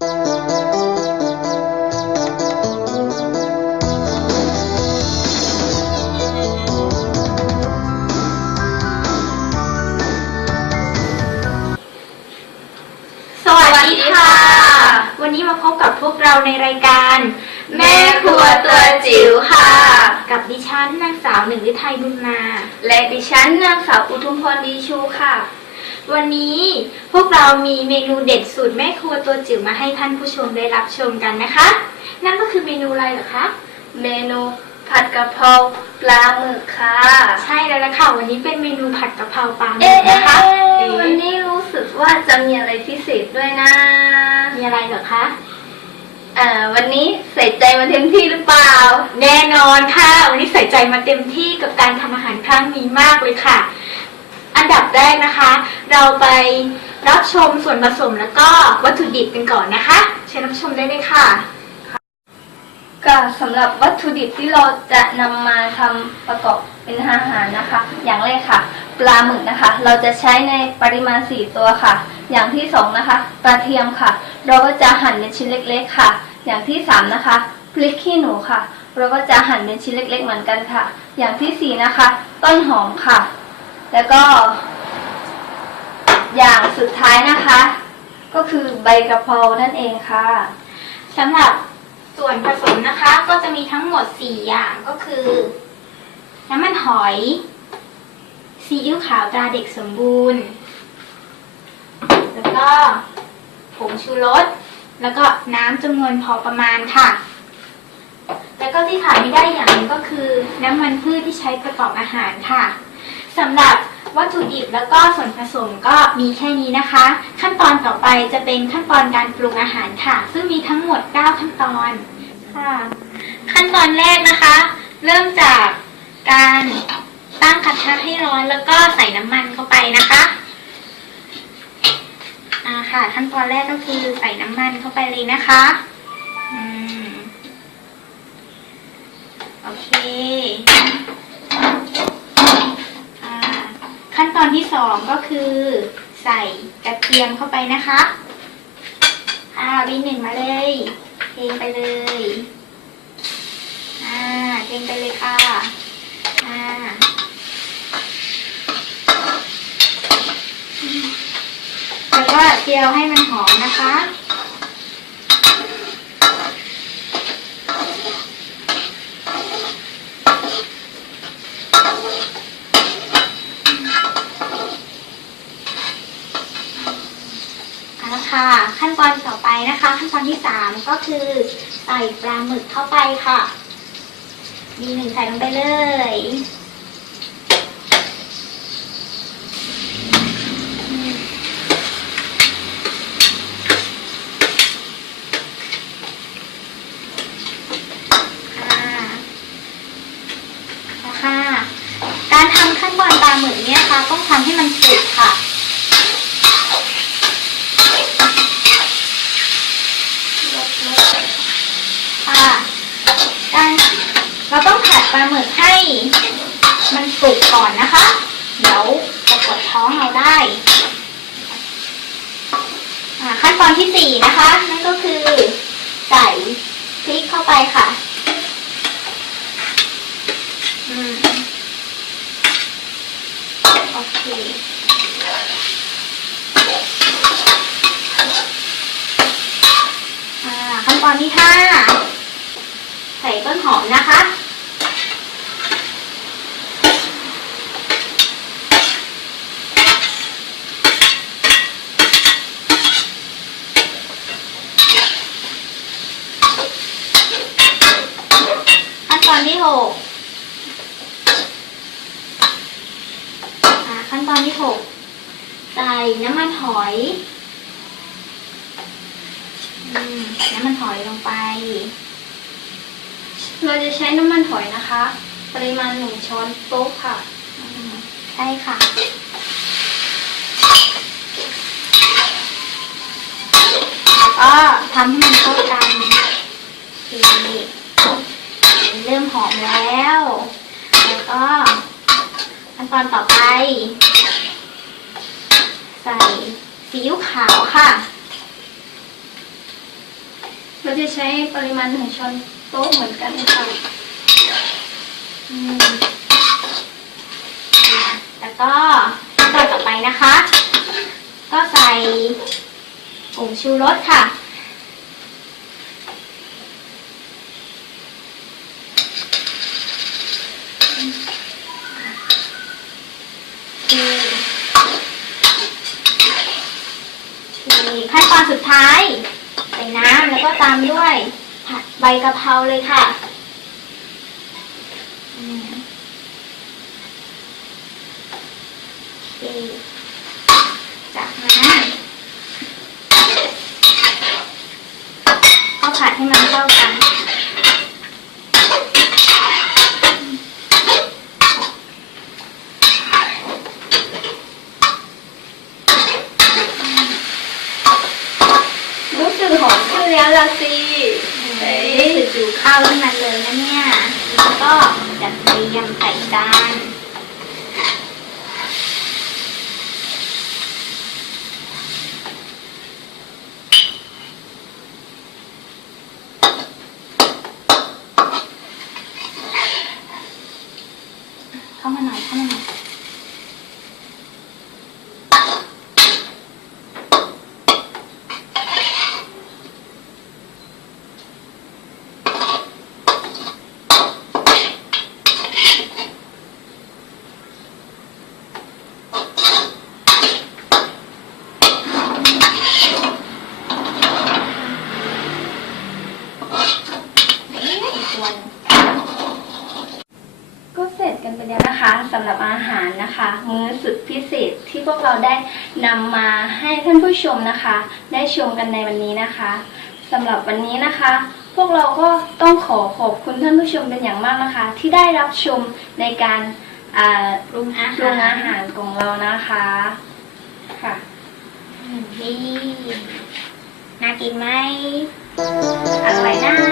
สวัสดีค่ะ วันนี้มาพบกับพวกเราในรายการ แม่ครัวตัวจิ๋วค่ะ กับดิฉันนางสาวหนึ่งฤทัยบุญมา และดิฉันนางสาวอุทุมพรดีชูค่ะ วันนี้พวกเรามีเมนูเด็ดสูตรแม่ครัวตัวจิ๋วมาให้ท่านผู้ชมได้รับชมกันนะคะ นั่นก็คือเมนูอะไรเหรอคะ เมนูผัดกะเพราปลาหมึกค่ะ ใช่แล้วละค่ะ วันนี้เป็นเมนูผัดกะเพราปลาหมึเอ๊กนะคะะเอ๊ะวันนี้รู้สึกว่าจะมีอะไรพิเศษด้วยนะ มีอะไรเหรอคะอ่าวันนี้ใส่ใจมาเต็มที่หรือเปล่า แน่นอนค่ะ วันนี้ใส่ใจมาเต็มที่กับการทำอาหารครั้งนี้มากเลยค่ะ อันดับแรกนะคะ เราไปรับชมส่วนผสมแล้วก็วัตถุดิบกันก่อนนะคะ เชิญรับชมได้เลยค่ะก็สำหรับวัตถุดิบที่เราจะนำมาทำประกอบเป็นอาหารนะคะ อย่างแรกค่ะ ปลาหมึกนะคะ เราจะใช้ในปริมาณ 4 ตัวค่ะ อย่างที่ 2 นะคะกระเทียมค่ะ เราก็จะหั่นเป็นชิ้นเล็ก ๆ ค่ะ อย่างที่ 3 นะคะพริกขี้หนูค่ะ เราก็จะหั่นเป็นชิ้นเล็ก ๆ เหมือนกันค่ะ อย่างที่ 4 นะคะ ต้นหอมค่ะ แล้วก็ อย่างสุดท้ายนะคะ ก็คือใบกะเพรานั่นเองค่ะสำหรับส่วนผสมนะคะก็จะมีทั้งหมด 4 อย่างก็คือ น้ำมันหอย ซีอิ๊วขาวตราเด็กสมบูรณ์ แล้วก็ผงชูรสแล้วก็น้ำจำนวนพอประมาณค่ะ แล้วก็ที่ขาดไม่ได้อย่างหนึงก็คือ น้ำมันพืชที่ใช้ประกอบอาหารค่ะ สำหรับวัตถุดิบแล้วก็ส่วนผสมก็มีแค่นี้นะคะ ขั้นตอนต่อไปจะเป็นขั้นตอนการปรุงอาหารค่ะ ซึ่งมีทั้งหมด 9 ขั้นตอนค่ะ ขั้นตอนแรกนะคะ เริ่มจากการตั้งกระทะให้ร้อนแล้วก็ใส่น้ำมันเข้าไปนะคะอ่าค่ะ ขั้นตอนแรกก็คือใส่น้ำมันเข้าไปเลยนะคะอืมโอเคอ่าขั้นต อนที่สองก็คือใส่กระเทียมเข้าไปนะคะอ่าวีหนึ่งมาเลยเทไปเลยอ่าเทไปเลยค่ะอ่าแล้วก็เจียวให้มันหอมนะคะ เอาละค่ะ ขั้นตอ นต่อไปนะคะขั้นตอนที่สามก็คือใส่ปลาหมึกเข้าไปค่ะมีหนึ่งใส่ลงไปเลยค่ะแล้วค่ะการทำขั้นตอนปลาหมึกเนี่ยค่ะต้องทำให้มันสุกค่ะการเราต้องผัด ปลาหมึกให้ มันสุกก่อนนะคะ เดี๋ยวจะปวดท้องเราได้ขั้นตอนที่สี่นะคะ นั่นก็คือใส่พริกเข้าไปค่ะอืมโอเคขั้นตอนที่ห้าใส่ต้นหอมนะคะ ขั้นตอนที่หกอ่าขั้นตอน ที่หกใส่น้ำมันหอยอมน้ำมันหอยลงไป เราจะใช้น้ำมันหอยนะคะ ปริมาณหนึ่งช้อนโต๊ะค่ะ อืมใช่ค่ะ แล้วก็ทำให้มันเข้ากันโอเคเริ่มหอมแล้ว แล้วก็ขั้นตอนต่อไป ใส่ซีอิ๊วขาวค่ะ เราจะใช้ปริมาณหนึ่งช้อนโต๊ะเหมือนกันค่ะแล้วก็ขั้นตอนต่อไปนะคะ ก็ใส่ผงชูรสค่ะ นี่ขั้นสุดท้ายใส่น้ำแล้วก็ตามด้วยผัดใบกะเพราเลยค่ะจากนั้นก็ผัดให้มันเข้ากัน รู้สึกหอมขึ้นแล้วละสิเอ้ รู้ ย สึกอยู่ข้าวทั้งนั้นเลยนะเนี่ย แล้วก็จัดเตรียมใส่จาน เข้ามาหน่อยเข้ามาหน่อย นี่อีกส่วน ก็เสร็จกันไปแล้วนะคะสำหรับอาหารนะคะ มื้อสุดพิเศษที่พวกเราได้นำมาให้ท่านผู้ชมนะคะ ได้ชมกันในวันนี้นะคะสำหรับวันนี้นะคะ พวกเราก็ต้องขอขอบคุณท่านผู้ชมเป็นอย่างมากนะคะ ที่ได้รับชมในการอ่าปรุงอาปรุงหารอาหารของเรานะคะค่ะนี่น่ากินไหมอร่อยนะ